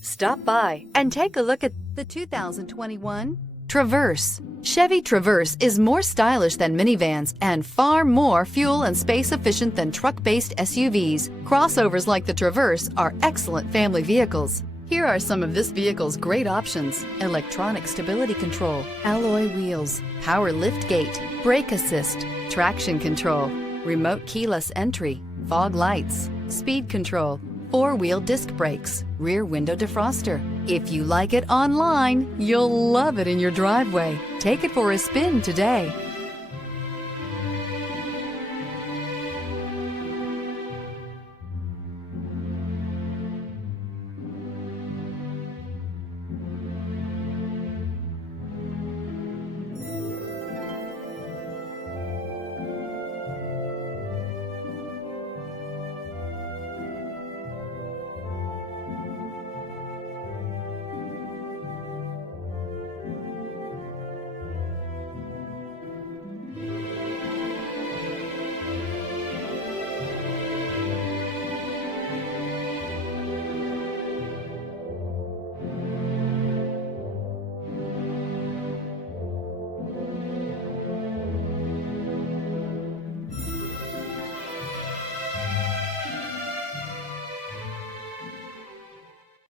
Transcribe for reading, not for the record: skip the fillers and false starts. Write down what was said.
Stop by and take a look at the 2021 Traverse. Chevy Traverse is more stylish than minivans and far more fuel and space efficient than truck-based SUVs. Crossovers like the Traverse are excellent family vehicles. Here are some of this vehicle's great options: electronic stability control, alloy wheels, power liftgate, brake assist, traction control, remote keyless entry, fog lights, speed control, four-wheel disc brakes, rear window defroster. If you like it online, you'll love it in your driveway. Take it for a spin today.